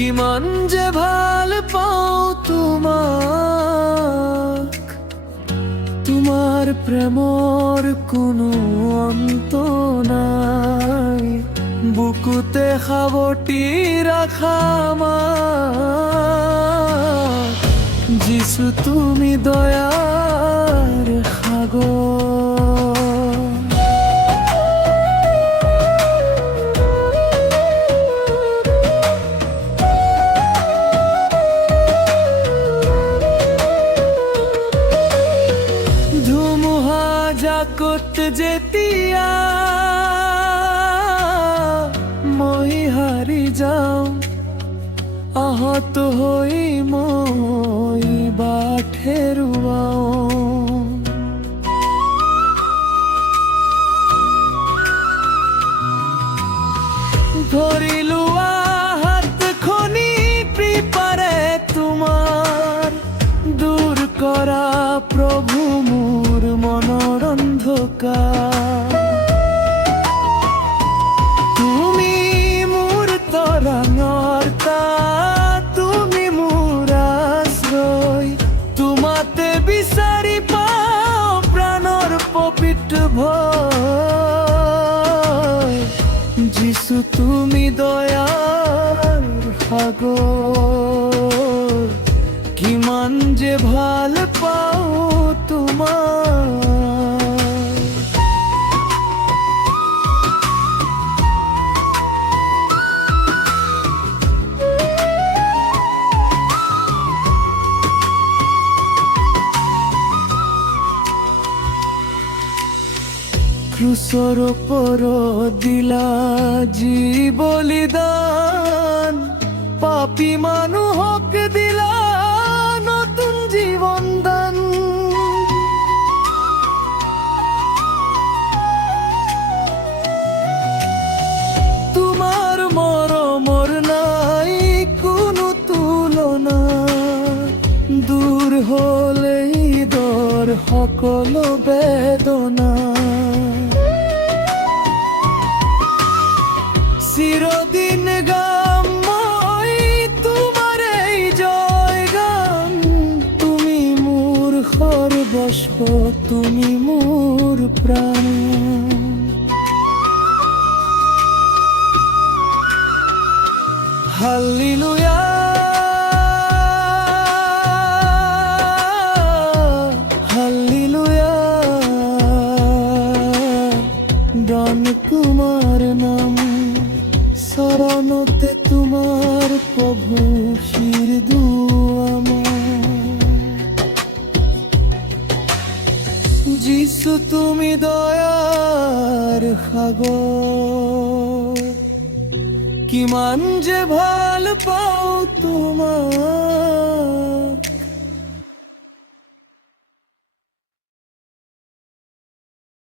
কিমান যে ভাল পাও তোমার প্রেমৰ কোনো অন্ত নাই। বুকুতে সাৱটি ৰাখা আমাক, যিছু তুমি দয়াৰ সাগৰ। জাকত যেতিয়া মই হাৰি যাওঁ, আহত হৈ মই বাট হেৰুৱাওঁ। ধৰি লোৱা হাতখনি কৃপাৰে তোমাৰ, দূৰ কৰা প্ৰভু মোৰ মনৰ অন্ধকাৰ। তুমি মোৰ তৰাঙৰ তাত, তুমি মোৰ আশ্ৰয়। তোমাতে বিচাৰি পাওঁ প্ৰাণৰ পবিত্ৰ ভয়। যিছু তুমি দয়াৰ সাগৰ, কিমান যে ভাল পাওঁ তোমাক। ক্ৰুচৰ ওপৰত দিলা যি বলিদান, পাপী মানুহক দিলা নতুন জীৱন দান। তোমাৰ মৰমৰ নাই কোনো তুলনা, দূৰ হ'লেই দৰ সকলো বেদনা। চিৰদিন গাম মই তোমাৰ এই জয় গান। তুমি মোৰ সৰ্বস্ব, তুমি মোৰ প্ৰাণ। হাল্লেলুয়া, হাল্লেলুয়া, গান তোমাৰ নাম। চৰণতে তোমাৰ প্ৰভু শিৰ আমাৰ। যিছু তুমি দয়াৰ সাগৰ, কিমান যে ভাল পাওঁ তোমাক।